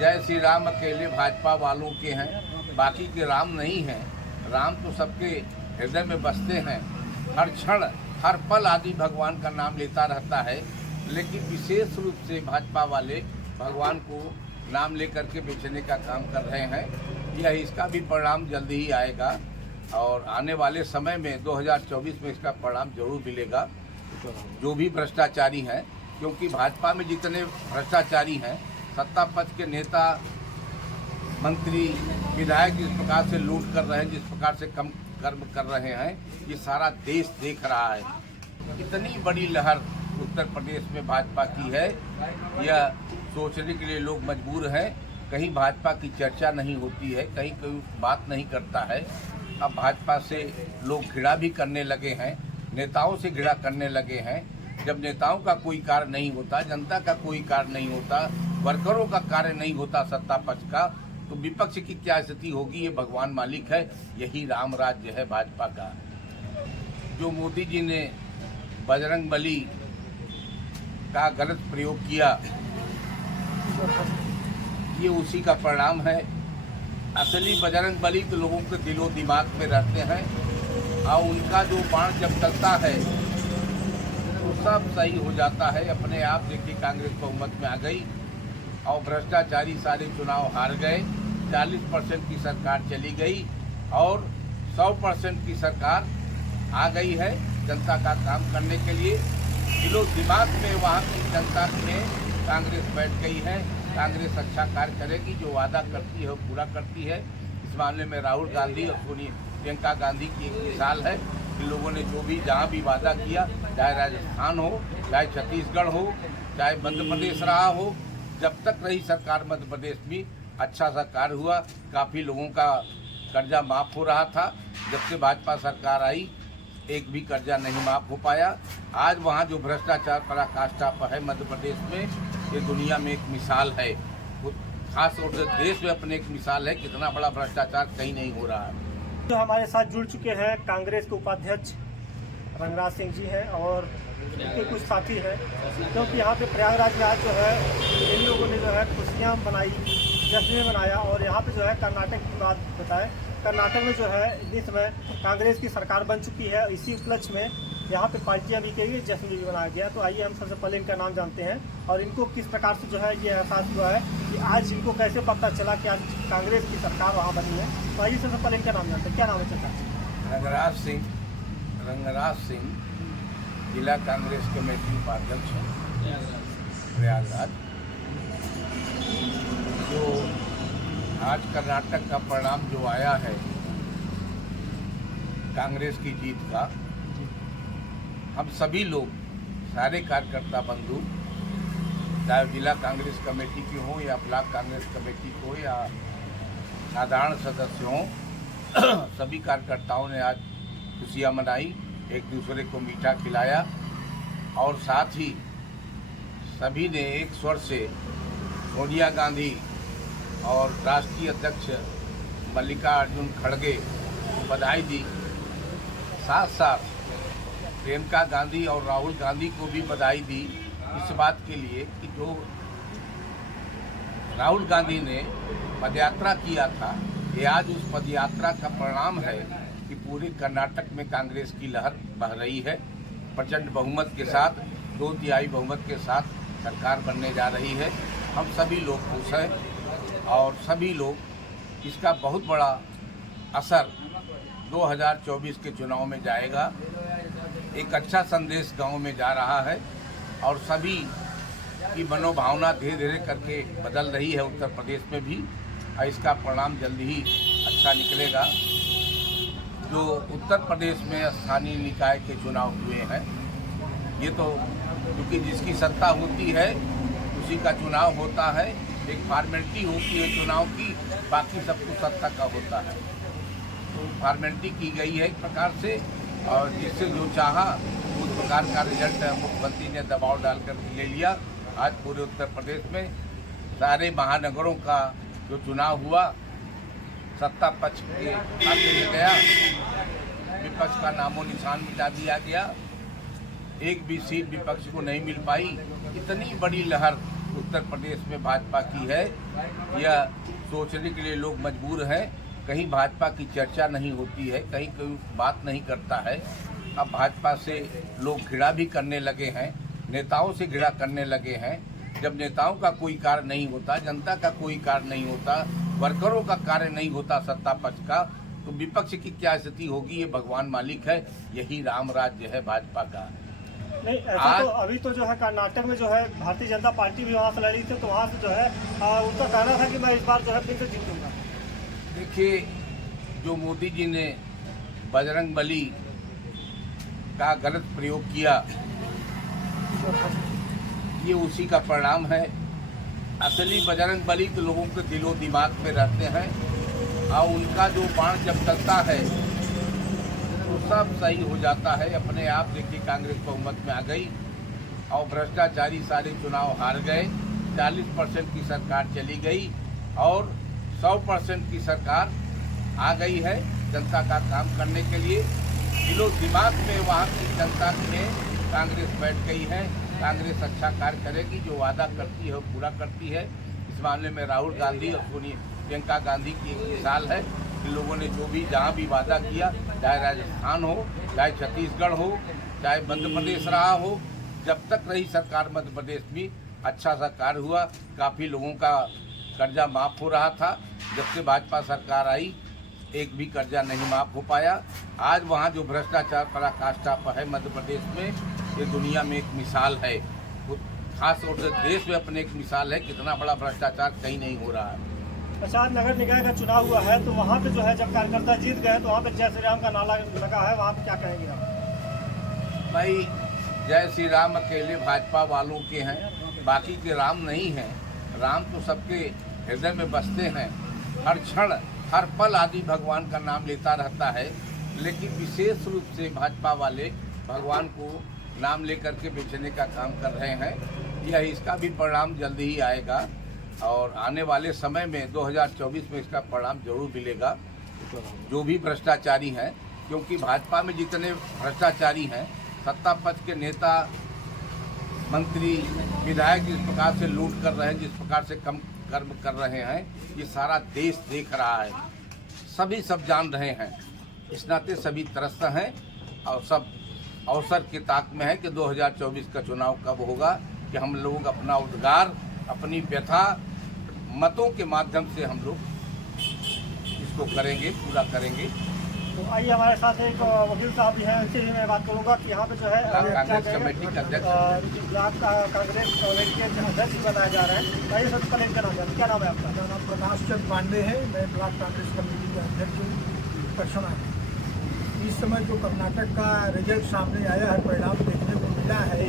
जय श्री राम अकेले भाजपा वालों के हैं, बाकी के राम नहीं हैं। राम तो सबके हृदय में बसते हैं, हर क्षण हर पल आदि भगवान का नाम लेता रहता है। लेकिन विशेष रूप से भाजपा वाले भगवान को नाम लेकर के बेचने का काम कर रहे हैं। यह इसका भी परिणाम जल्दी ही आएगा और आने वाले समय में 2024 में इसका परिणाम जरूर मिलेगा। जो भी भ्रष्टाचारी हैं, क्योंकि भाजपा में जितने भ्रष्टाचारी हैं, सत्ता पक्ष के नेता मंत्री विधायक जिस प्रकार से लूट कर रहे हैं, जिस प्रकार से कम कर्म कर रहे हैं, ये सारा देश देख रहा है। इतनी बड़ी लहर उत्तर प्रदेश में भाजपा की है, यह सोचने के लिए लोग मजबूर हैं। कहीं भाजपा की चर्चा नहीं होती है, कहीं कोई बात नहीं करता है। अब भाजपा से लोग घृणा भी करने लगे हैं, नेताओं से घृणा करने लगे हैं। जब नेताओं का कोई कार्य नहीं होता, जनता का कोई कार्य नहीं होता, वर्करों का कार्य नहीं होता सत्ता पक्ष का, तो विपक्ष की क्या स्थिति होगी ये भगवान मालिक है। यही राम राज्य है भाजपा का। जो मोदी जी ने बजरंगबली का गलत प्रयोग किया, ये उसी का परिणाम है। असली बजरंगबली तो लोगों के दिलो दिमाग में रहते हैं और उनका जो बाण जब चलता है तो सब सही हो जाता है अपने आप। देखिए, कांग्रेस बहुमत में आ गई और भ्रष्टाचारी सारे चुनाव हार गए। 40% की सरकार चली गई और 100% की सरकार आ गई है जनता का काम करने के लिए। दिलो दिमाग में वहाँ की जनता में कांग्रेस बैठ गई है। कांग्रेस अच्छा कार्य करेगी, जो वादा करती है वो पूरा करती है। इस मामले में राहुल गांधी और प्रियंका गांधी की एक मिसाल है। इन लोगों ने जो भी जहाँ भी वादा किया, चाहे राजस्थान हो, चाहे छत्तीसगढ़ हो, चाहे मध्य प्रदेश रहा हो, जब तक रही सरकार मध्य प्रदेश में अच्छा सा कार्य हुआ। काफ़ी लोगों का कर्जा माफ़ हो रहा था। जब से भाजपा सरकार आई, एक भी कर्जा नहीं माफ़ हो पाया। आज वहाँ जो भ्रष्टाचार पराकाष्ठा पर है मध्य प्रदेश में, ये दुनिया में एक मिसाल है। वो खास तौर से देश में अपने एक मिसाल है, कितना बड़ा भ्रष्टाचार कहीं नहीं हो रहा है। जो हमारे साथ जुड़ चुके हैं कांग्रेस के उपाध्यक्ष रंगराज सिंह जी हैं और उनके कुछ साथी हैं, क्योंकि यहाँ पे प्रयागराज में आज जो है इन लोगों ने जो है खुशियाँ मनाई, जश्न मनाया। और यहाँ पे जो है कर्नाटक की बात बताएं, कर्नाटक में जो है इस समय कांग्रेस की सरकार बन चुकी है। इसी उपलक्ष्य में यहाँ पे पार्टियाँ भी कही, जश्न भी मनाया गया। तो आइए हम सबसे पहले इनका नाम जानते हैं और इनको किस प्रकार से जो है ये एहसास हुआ है कि आज इनको कैसे पता चला कि आज कांग्रेस की सरकार वहाँ बनी है। तो आइए सबसे पहले इनका नाम जानते हैं। क्या नाम है चाचा? रंगराज सिंह जिला कांग्रेस कमेटी उपाध्यक्ष हैं प्रयागराज। जो आज कर्नाटक का परिणाम जो आया है कांग्रेस की जीत का, हम सभी लोग, सारे कार्यकर्ता बंधु, चाहे जिला कांग्रेस कमेटी की हो या ब्लॉक कांग्रेस कमेटी को या साधारण सदस्य हों, सभी कार्यकर्ताओं ने आज खुशियाँ मनाई, एक दूसरे को मीठा खिलाया और साथ ही सभी ने एक स्वर से सोनिया गांधी और राष्ट्रीय अध्यक्ष मल्लिकार्जुन खड़गे को बधाई दी। साथ साथ प्रियंका गांधी और राहुल गांधी को भी बधाई दी इस बात के लिए कि जो राहुल गांधी ने पदयात्रा किया था, ये आज उस पदयात्रा का परिणाम है कि पूरे कर्नाटक में कांग्रेस की लहर बह रही है। प्रचंड बहुमत के साथ, 2/3 बहुमत के साथ सरकार बनने जा रही है। हम सभी लोग खुश हैं और सभी लोग, इसका बहुत बड़ा असर 2024 के चुनाव में जाएगा। एक अच्छा संदेश गांव में जा रहा है और सभी की मनोभावना धीरे धीरे करके बदल रही है उत्तर प्रदेश में भी, और इसका परिणाम जल्दी ही अच्छा निकलेगा। जो उत्तर प्रदेश में स्थानीय निकाय के चुनाव हुए हैं, ये तो क्योंकि जिसकी सत्ता होती है उसी का चुनाव होता है। एक फॉर्मेलिटी होती है चुनाव की, बाकी सब कुछ सत्ता का होता है। तो फॉर्मेलिटी की गई है एक प्रकार से, और जिससे जो चाहा उस प्रकार का रिजल्ट मुख्यमंत्री ने दबाव डालकर ले लिया। आज पूरे उत्तर प्रदेश में सारे महानगरों का जो चुनाव हुआ, सत्ता पक्ष के खाते में गया, विपक्ष का नामो निशान मिटा दिया गया। एक भी सीट विपक्ष को नहीं मिल पाई। इतनी बड़ी लहर उत्तर प्रदेश में भाजपा की है, यह सोचने के लिए लोग मजबूर हैं। कहीं भाजपा की चर्चा नहीं होती है, कहीं कोई बात नहीं करता है। अब भाजपा से लोग घृणा भी करने लगे हैं, नेताओं से घृणा करने लगे हैं। जब नेताओं का कोई कार्य नहीं होता, जनता का कोई कार्य नहीं होता, वर्करों का कार्य नहीं होता सत्ता पक्ष का, तो विपक्ष की क्या स्थिति होगी ये भगवान मालिक है। यही राम राज्य है भाजपा का। नहीं, ऐसा तो अभी तो जो है कर्नाटक में जो है भारतीय जनता पार्टी भी वहाँ से लड़ी थी, तो वहाँ से जो है उनका कहना था कि मैं इस बार जो है फिर से जीतूंगा। देखिए, जो मोदी जी ने बजरंग बली का गलत प्रयोग किया, ये उसी का परिणाम है। असली बजरंग बली तो लोगों के दिलो दिमाग में रहते हैं, और उनका जो बाण जब चलता है तो सब सही हो जाता है अपने आप। देखिए, कांग्रेस बहुमत में आ गई और भ्रष्टाचारी सारे चुनाव हार गए। 40% की सरकार चली गई और 100% की सरकार आ गई है जनता का काम करने के लिए। दिलो दिमाग में वहाँ की जनता में कांग्रेस बैठ गई है। कांग्रेस अच्छा कार्य करेगी, जो वादा करती है वो पूरा करती है। इस मामले में राहुल गांधी और प्रियंका गांधी की एक मिसाल है कि लोगों ने जो भी जहाँ भी वादा किया, चाहे राजस्थान हो, चाहे छत्तीसगढ़ हो, चाहे मध्य प्रदेश रहा हो, जब तक रही सरकार मध्य प्रदेश में अच्छा सा कार्य हुआ। काफ़ी लोगों का कर्जा माफ़ हो रहा था। जब से भाजपा सरकार आई, एक भी कर्जा नहीं माफ़ हो पाया। आज वहाँ जो भ्रष्टाचार पराकाष्ठा पर है मध्य प्रदेश में, ये दुनिया में एक मिसाल है। खास तौर से देश में अपने एक मिसाल है, कितना बड़ा भ्रष्टाचार कहीं नहीं हो रहा है। अच्छा, नगर निकाय का चुनाव हुआ है, तो वहाँ पे जो है जब कार्यकर्ता जीत गए तो वहाँ पे जय श्री राम का नारा लगा है, वहाँ पे क्या कहेंगे आप? भाई, जय श्री राम अकेले भाजपा वालों के हैं, बाकी के राम नहीं हैं। राम तो सबके हृदय में बसते हैं। हर क्षण हर पल आदि भगवान का नाम लेता रहता है, लेकिन विशेष रूप से भाजपा वाले भगवान को नाम लेकर के बेचने का काम कर रहे हैं। यह इसका भी परिणाम जल्दी ही आएगा और आने वाले समय में 2024 में इसका परिणाम जरूर मिलेगा। जो भी भ्रष्टाचारी हैं, क्योंकि भाजपा में जितने भ्रष्टाचारी हैं, सत्ता पक्ष के नेता मंत्री विधायक जिस प्रकार से लूट कर रहे हैं, जिस प्रकार से कम कर्म कर रहे हैं, ये सारा देश देख रहा है। सभी सब जान रहे हैं। इस नाते सभी त्रस्त हैं और सब अवसर की ताक में है कि 2024 का चुनाव कब होगा, कि हम लोग अपना उद्गार, अपनी व्यथा मतों के माध्यम से हम लोग इसको करेंगे, पूरा करेंगे। तो आइए, हमारे साथ एक वकील साहब भी हैं, उनसे भी मैं बात करूंगा कि यहाँ पे जो है कांग्रेस कमेटी के अध्यक्ष, कांग्रेस कमेटी के अध्यक्ष भी बनाए जा रहे हैं। आइए, सबसे पहले इनका नाम जानते हैं। क्या नाम है आपका? मेरा नाम प्रकाश चंद पांडे है। मैं ब्लॉक कांग्रेस कमेटी के अध्यक्ष दक्षिणा है। इस समय जो कर्नाटक का रिजल्ट सामने आया है, परिणाम देखने को मिला है,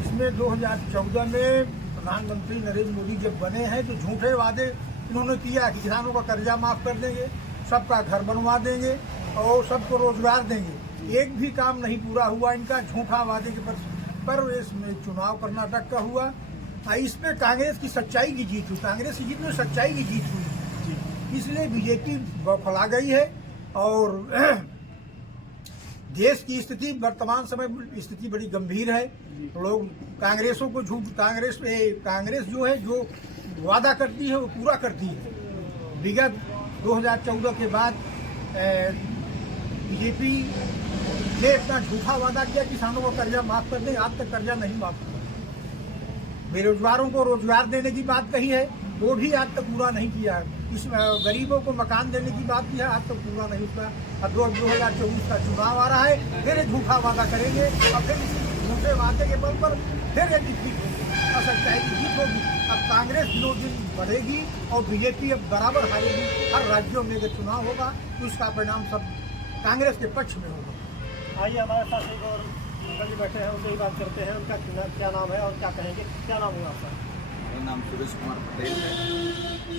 इसमें 2014 में प्रधानमंत्री नरेंद्र मोदी जब बने हैं तो झूठे वादे इन्होंने किया कि किसानों का कर्जा माफ़ कर देंगे, सबका घर बनवा देंगे और सबको रोजगार देंगे। एक भी काम नहीं पूरा हुआ इनका, झूठा वादे के पर इसमें चुनाव कर्नाटक का हुआ। इसमें कांग्रेस की सच्चाई की जीत हुई, कांग्रेस की जीत में सच्चाई की जीत हुई, इसलिए बीजेपी बौखला गई है। और देश की स्थिति वर्तमान समय स्थिति बड़ी गंभीर है। लोग कांग्रेसों को कांग्रेस जो है, जो वादा करती है वो पूरा करती है। विगत 2014 के बाद बीजेपी ने इतना झूठा वादा किया किसानों को कर्जा माफ कर दें, आज तक कर्जा नहीं माफ किया। बेरोजगारों को रोजगार देने की बात कही है, वो भी आज तक पूरा नहीं किया है। इस गरीबों को मकान देने की बात की है, आज तक पूरा नहीं हुआ। अब 2024 का चुनाव आ रहा है, फिर झूठा वादा करेंगे और फिर इसी झूठे वादे के बल पर फिर एक जीत होगी और सच्चाई की जीत होगी। अब कांग्रेस दिनों दिन बढ़ेगी और बीजेपी अब बराबर हारेगी। हर राज्यों में अगर चुनाव होगा तो उसका परिणाम सब कांग्रेस के पक्ष में होगा। आइए, हमारे साथ एक और अंकल जी बैठे हैं, उनसे ही बात करते हैं। उनका क्या नाम है और क्या कहेंगे? क्या नाम है आपका? मेरा नाम सुरेश कुमार पटेल है,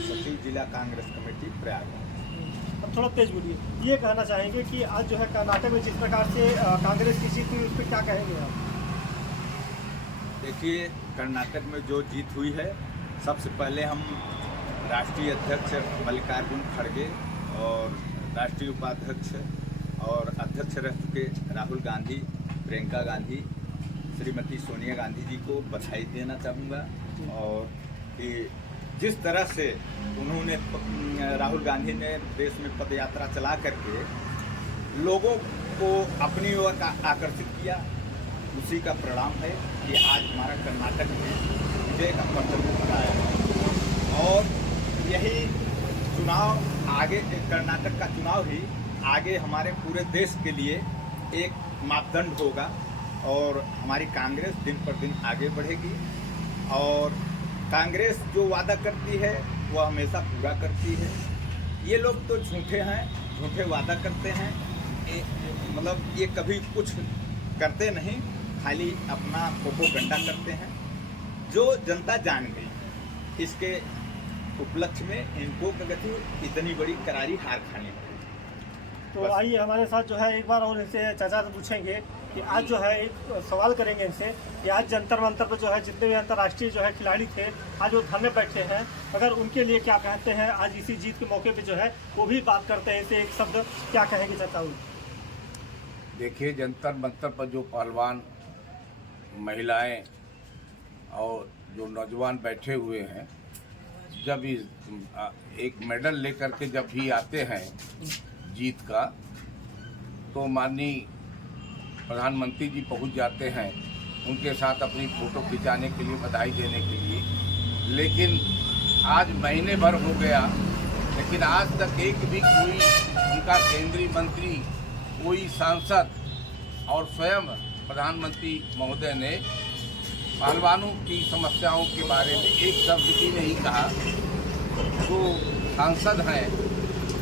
सचिव जिला कांग्रेस कमेटी प्रयागराज। अब थोड़ा तेज बोलिए। ये कहना चाहेंगे कि आज जो है कर्नाटक में जिस प्रकार से कांग्रेस की जीत हुई, उस पर क्या कहेंगे आप? देखिए, कर्नाटक में जो जीत हुई है, सबसे पहले हम राष्ट्रीय अध्यक्ष मल्लिकार्जुन खड़गे और राष्ट्रीय उपाध्यक्ष और अध्यक्ष रह चुके राहुल गांधी, प्रियंका गांधी, श्रीमती सोनिया गांधी जी को बधाई देना चाहूँगा और कि जिस तरह से उन्होंने राहुल गांधी ने देश में पदयात्रा चला करके लोगों को अपनी ओर आकर्षित किया, उसी का परिणाम है कि आज हमारा कर्नाटक में विजय का पत्थर बनाया। और यही चुनाव आगे, कर्नाटक का चुनाव ही आगे हमारे पूरे देश के लिए एक मापदंड होगा और हमारी कांग्रेस दिन पर दिन आगे बढ़ेगी। और कांग्रेस जो वादा करती है वो हमेशा पूरा करती है। ये लोग तो झूठे हैं, झूठे वादा करते हैं, मतलब ये कभी कुछ करते नहीं, खाली अपना प्रोपेगेंडा करते हैं। जो जनता जान गई, इसके उपलक्ष्य में इनको गति इतनी बड़ी करारी हार खानी पड़ी। तो आइए हमारे साथ जो है एक बार और इनसे चाचा से पूछेंगे कि आज जो है एक सवाल करेंगे इनसे कि आज जंतर मंतर पर जो है जितने भी अंतर्राष्ट्रीय जो है खिलाड़ी थे आज वो धरने बैठे हैं, अगर उनके लिए क्या कहते हैं, आज इसी जीत के मौके पे जो है वो भी बात करते हैं, इसे एक शब्द क्या कहेंगे चाचा? देखिए, जंतर मंतर पर जो पहलवान, महिलाएं और जो नौजवान बैठे हुए हैं, जब एक मेडल लेकर के जब भी आते हैं जीत का, तो माननीय प्रधानमंत्री जी पहुंच जाते हैं उनके साथ अपनी फ़ोटो खिंचाने के लिए, बधाई देने के लिए। लेकिन आज महीने भर हो गया, लेकिन आज तक एक भी कोई उनका केंद्रीय मंत्री, कोई सांसद और स्वयं प्रधानमंत्री महोदय ने पहलवानों की समस्याओं के बारे में एक शब्द भी नहीं कहा। जो सांसद हैं,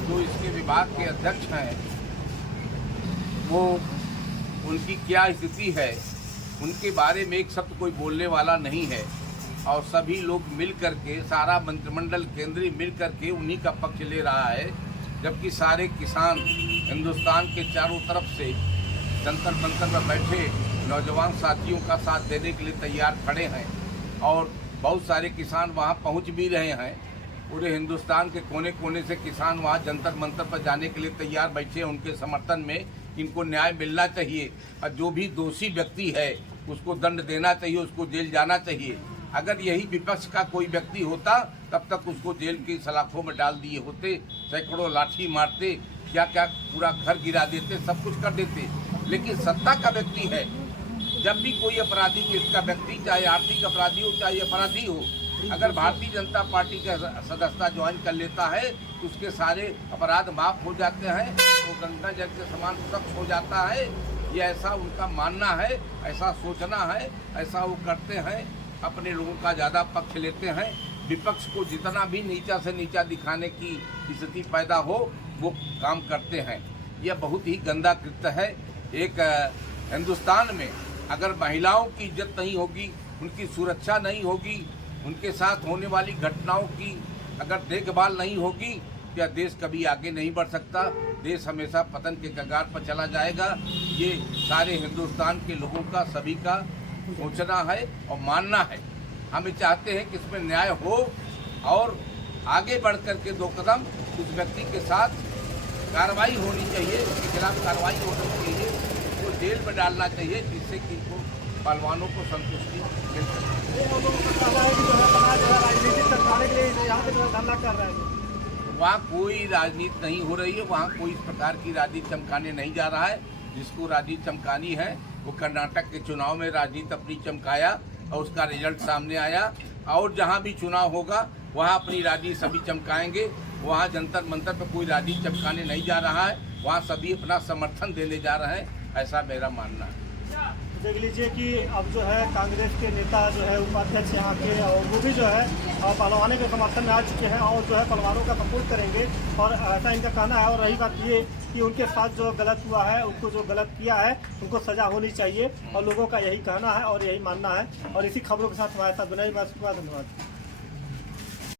जो इसके विभाग के अध्यक्ष हैं, वो उनकी क्या स्थिति है उनके बारे में एक शब्द कोई बोलने वाला नहीं है। और सभी लोग मिल करके, सारा मंत्रिमंडल केंद्रीय मिल करके उन्हीं का पक्ष ले रहा है, जबकि सारे किसान हिंदुस्तान के चारों तरफ से जंतर मंतर पर बैठे नौजवान साथियों का साथ देने के लिए तैयार खड़े हैं। और बहुत सारे किसान वहां पहुंच भी रहे हैं। पूरे हिंदुस्तान के कोने कोने से किसान वहां जंतर मंतर पर जाने के लिए तैयार बैठे हैं उनके समर्थन में। इनको न्याय मिलना चाहिए और जो भी दोषी व्यक्ति है उसको दंड देना चाहिए, उसको जेल जाना चाहिए। अगर यही विपक्ष का कोई व्यक्ति होता तब तक उसको जेल की सलाखों में डाल दिए होते, सैकड़ों लाठी मारते, क्या क्या पूरा घर गिरा देते, सब कुछ कर देते। लेकिन सत्ता का व्यक्ति है, जब भी कोई अपराधी किसका व्यक्ति, चाहे आर्थिक अपराधी हो चाहे अपराधी हो, अगर भारतीय जनता पार्टी का सदस्यता ज्वाइन कर लेता है तो उसके सारे अपराध माफ हो जाते हैं, तो गंगा जल के समान स्वच्छ हो जाता है। ये ऐसा उनका मानना है, ऐसा सोचना है, ऐसा वो करते हैं, अपने लोगों का ज़्यादा पक्ष लेते हैं। विपक्ष को जितना भी नीचा से नीचा दिखाने की स्थिति पैदा हो वो काम करते हैं। यह बहुत ही गंदा कृत्य है। एक हिंदुस्तान में अगर महिलाओं की इज्जत नहीं होगी, उनकी सुरक्षा नहीं होगी, उनके साथ होने वाली घटनाओं की अगर देखभाल नहीं होगी, क्या देश कभी आगे नहीं बढ़ सकता। देश हमेशा पतन के कगार पर चला जाएगा। ये सारे हिंदुस्तान के लोगों का, सभी का सोचना है और मानना है। हम चाहते हैं कि इसमें न्याय हो और आगे बढ़ कर के 2 कदम उस व्यक्ति के साथ कार्रवाई होनी चाहिए, उसके खिलाफ कार्रवाई होनी चाहिए, उसको जेल में डालना चाहिए, जिससे कि इनको पहलवानों को संतुष्टि मिल सके। वहाँ कोई राजनीति नहीं हो रही है, वहाँ कोई इस प्रकार की राजनीति चमकाने नहीं जा रहा है। जिसको राजनीति चमकानी है वो कर्नाटक के चुनाव में राजनीति अपनी चमकाया और उसका रिजल्ट सामने आया। और जहाँ भी चुनाव होगा वहाँ अपनी राजनीति सभी चमकाएंगे। वहाँ जंतर मंतर पर कोई राजनीति चमकाने नहीं जा रहा है, वहाँ सभी अपना समर्थन देने जा रहे हैं, ऐसा मेरा मानना है। देख लीजिए कि अब जो है कांग्रेस के नेता जो है उपाध्यक्ष यहाँ के, और वो भी जो है पहलवानों के समर्थन में आ चुके हैं और जो है पहलवानों का सपोर्ट करेंगे, और ऐसा इनका कहना है। और रही बात ये कि उनके साथ जो गलत हुआ है, उनको जो गलत किया है उनको सजा होनी चाहिए, और लोगों का यही कहना है और यही मानना है। और इसी खबरों के साथ हमारे साथ बनाई, धन्यवाद।